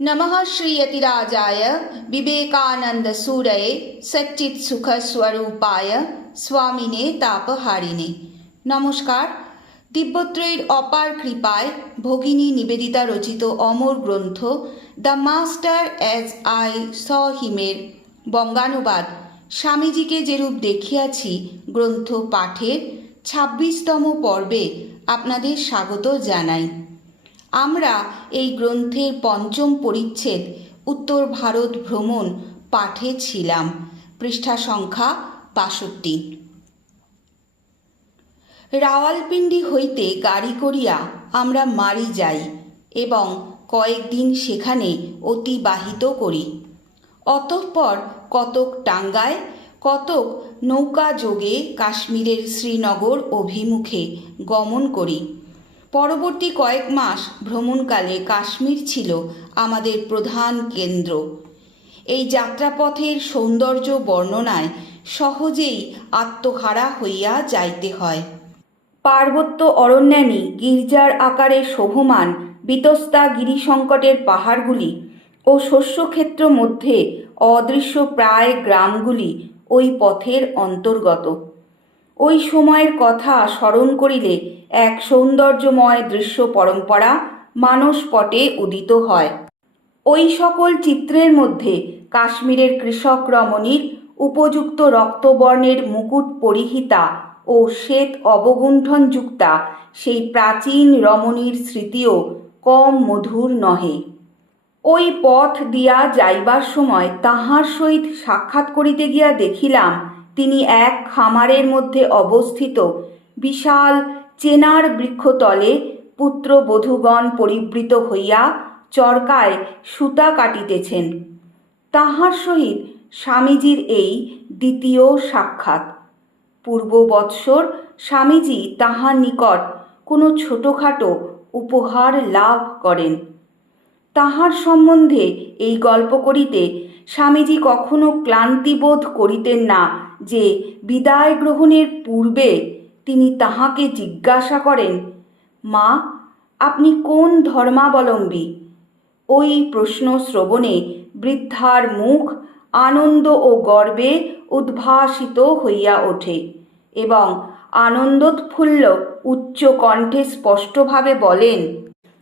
नमः श्रीयतिराजाय विवेकानन्दसूरये सच्चित्सुखस्वरूपाय স্বামিনে তাপহারিণে নমস্কার দিব্যত্রয়ীর অপার কৃপায় ভগিনী নিবেদিতা রচিত অমর গ্রন্থ the master as I saw হিমের বঙ্গানুবাদ স্বামীজিকে যেরূপ দেখিয়াছি গ্রন্থ পাঠের ছাব্বিশতম পর্বে আপনাদের স্বাগত জানাই আমরা এই গ্রন্থের পঞ্চম পরিচ্ছেদ, উত্তর ভারত ভ্রমণ, পাঠে ছিলাম। পৃষ্ঠা সংখ্যা বাষট্টি। রাওয়ালপিন্ডি হইতে গাড়ি করিয়া আমরা মারি যাই এবং কয়েকদিন সেখানে অতিবাহিত করি। অতঃপর কতক টাঙ্গায়, কতক নৌকা যোগে কাশ্মীরের শ্রীনগর অভিমুখে গমন করি। পরবর্তী কয়েক মাস ভ্রমণকালে কাশ্মীর ছিল আমাদের প্রধান কেন্দ্র। এই যাত্রাপথের সৌন্দর্য বর্ণনায় সহজেই আত্মহারা হইয়া যাইতে হয়। পার্বত্য অরণ্যানী গির্জার আকারে শোভমান বিতস্তা গিরিসংকটের পাহাড়গুলি ও শস্যক্ষেত্র মধ্যে অদৃশ্য প্রায় গ্রামগুলি ওই পথের অন্তর্গত। ওই সময়ের কথা স্মরণ করিলে এক সৌন্দর্যময় দৃশ্য পরম্পরা মানসপটে উদিত হয়। ওই সকল চিত্রের মধ্যে কাশ্মীরের কৃষক রমণীর উপযুক্ত রক্তবর্ণের মুকুট পরিহিতা ও শ্বেত অবগুণ্ঠনযুক্তা সেই প্রাচীন রমণীর স্মৃতিও কম মধুর নহে। ওই পথ দিয়া যাইবার সময় তাহার সহিত সাক্ষাৎ করিতে গিয়া দেখিলাম তিনি এক খামারের মধ্যে অবস্থিত বিশাল চেনার বৃক্ষতলে পুত্র বধূগণ পরিবৃত হইয়া চরকায় সুতা কাটিতেছেন। তাহার সহিত স্বামীজির এই দ্বিতীয় সাক্ষাৎ। পূর্ব বৎসর স্বামীজি তাহার নিকট কোনো ছোটোখাটো উপহার লাভ করেন। তাহার সম্বন্ধে এই গল্প করিতে স্বামীজি কখনো ক্লান্তিবোধ করিতেন না যে বিদায় গ্রহণের পূর্বে তিনি তাহাকে জিজ্ঞাসা করেন, মা, আপনি কোন ধর্মাবলম্বী? ওই প্রশ্ন শ্রবণে বৃদ্ধার মুখ আনন্দ ও গর্বে উদ্ভাসিত হইয়া ওঠে এবং আনন্দোৎফুল্ল উচ্চ কণ্ঠে স্পষ্টভাবে বলেন,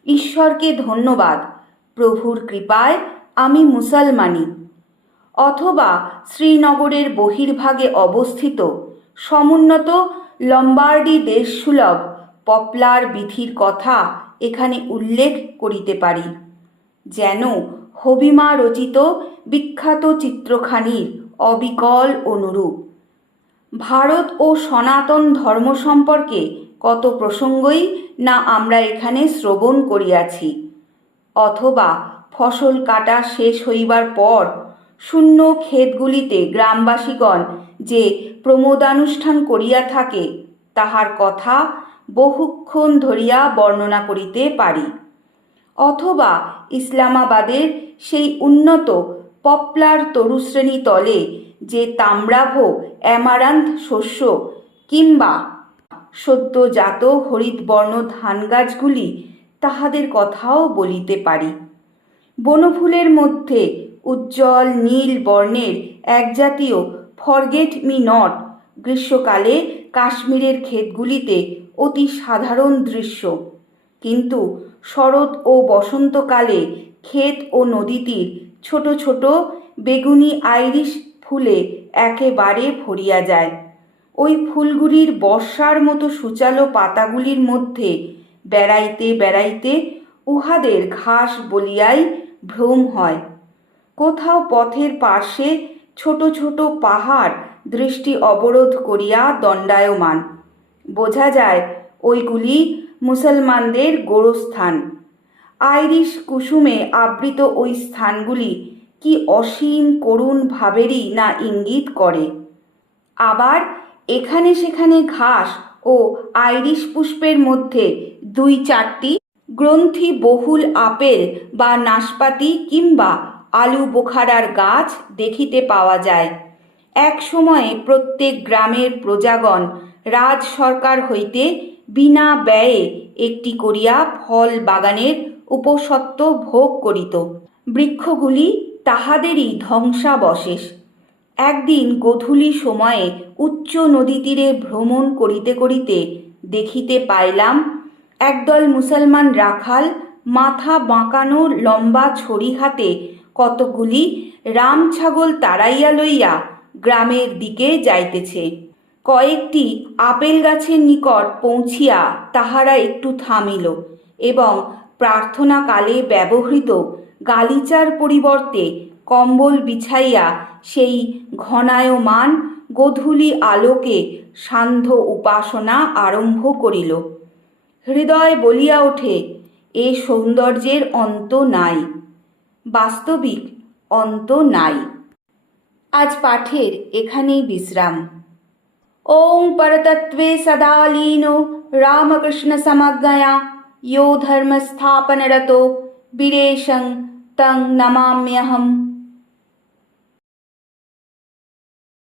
ঈশ্বরকে ধন্যবাদ, প্রভুর কৃপায় আমি মুসলমানি অথবা শ্রীনগরের বহির্ভাগে অবস্থিত সমুন্নত লম্বার্ডি দেশসুলভ পপলার বিধির কথা এখানে উল্লেখ করিতে পারি, যেন হবিমা রচিত বিখ্যাত চিত্রখানির অবিকল অনুরূপ। ভারত ও সনাতন ধর্ম সম্পর্কে কত প্রসঙ্গই না আমরা এখানে শ্রবণ করিয়াছি, অথবা ফসল কাটা শেষ হইবার পর শূন্য ক্ষেতগুলিতে গ্রামবাসীগণ যে প্রমোদানুষ্ঠান করিয়া থাকে, তাহার কথা বহুক্ষণ ধরিয়া বর্ণনা করিতে পারি। অথবা ইসলামাবাদের সেই উন্নত পপলার তরুশ্রেণী তলে যে তাম্রাভ অ্যামারান্থ শস্য কিংবা সদ্যজাত হরিতবর্ণ ধান গাছগুলি তাহাদের কথাও বলিতে পারি। বনফুলের মধ্যে উজ্জ্বল নীল বর্ণের একজাতীয় ফরগেট মি নট গ্রীষ্মকালে কাশ্মীরের ক্ষেতগুলিতে অতি সাধারণ দৃশ্য। কিন্তু শরৎ ও বসন্তকালে ক্ষেত ও নদীতীর ছোট ছোট বেগুনি আইরিশ ফুলে একেবারে ভরিয়া যায়। ওই ফুলগুলির বর্ষার মতো সূচালো পাতাগুলির মধ্যে বেড়াইতে বেড়াইতে উহাদের ঘাস বলিয়াই ভ্রম হয়। কোথাও পথের পার্শ্বে ছোট ছোট পাহাড় দৃষ্টি অবরোধ করিয়া দণ্ডায়মান। বোঝা যায়, ওইগুলি মুসলমানদের গোরস্থান। আইরিশ কুসুমে আবৃত ওই স্থানগুলি কি অসীম করুণ ভাবেরই না ইঙ্গিত করে। আবার এখানে সেখানে ঘাস ও আইরিশ পুষ্পের মধ্যে দুই চারটি গ্রন্থি বহুল আপেল বা নাশপাতি কিংবা আলু বোখারার গাছ দেখিতে পাওয়া যায়। এক সময়ে প্রত্যেক গ্রামের প্রজাগণ রাজ সরকার হইতে বিনা ব্যয়ে একটি করিয়া ফল বাগানের উপসত্ত্ব ভোগ করিত। বৃক্ষগুলি তাহাদেরই ধ্বংসাবশেষ। একদিন গোধূলি সময়ে উচ্চ নদী তীরে ভ্রমণ করিতে করিতে দেখিতে পাইলাম, একদল মুসলমান রাখাল মাথা বাঁকানো লম্বা ছড়ি হাতে কতকগুলি রাম ছাগল তাড়াইয়া লইয়া গ্রামের দিকে যাইতেছে। কয়েকটি আপেল গাছের নিকট পৌঁছিয়া তাহারা একটু থামিল এবং প্রার্থনাকালে ব্যবহৃত গালিচার পরিবর্তে কম্বল বিছাইয়া সেই ঘনায়মান গোধূলি আলোকে সান্ধ্য উপাসনা আরম্ভ করিল। হৃদয় বলিয়া ওঠে, এ সৌন্দর্যের অন্ত নাই। বাস্তবিক অন্ত নাই আজ পাঠের এখানেই বিশ্রাম ওং পরতত্ত্বে সদা লীনো রামকৃষ্ণ সমজ্ঞয়া यो धर्मस्थापनरतो वीरेशं तं नमाम्यहम्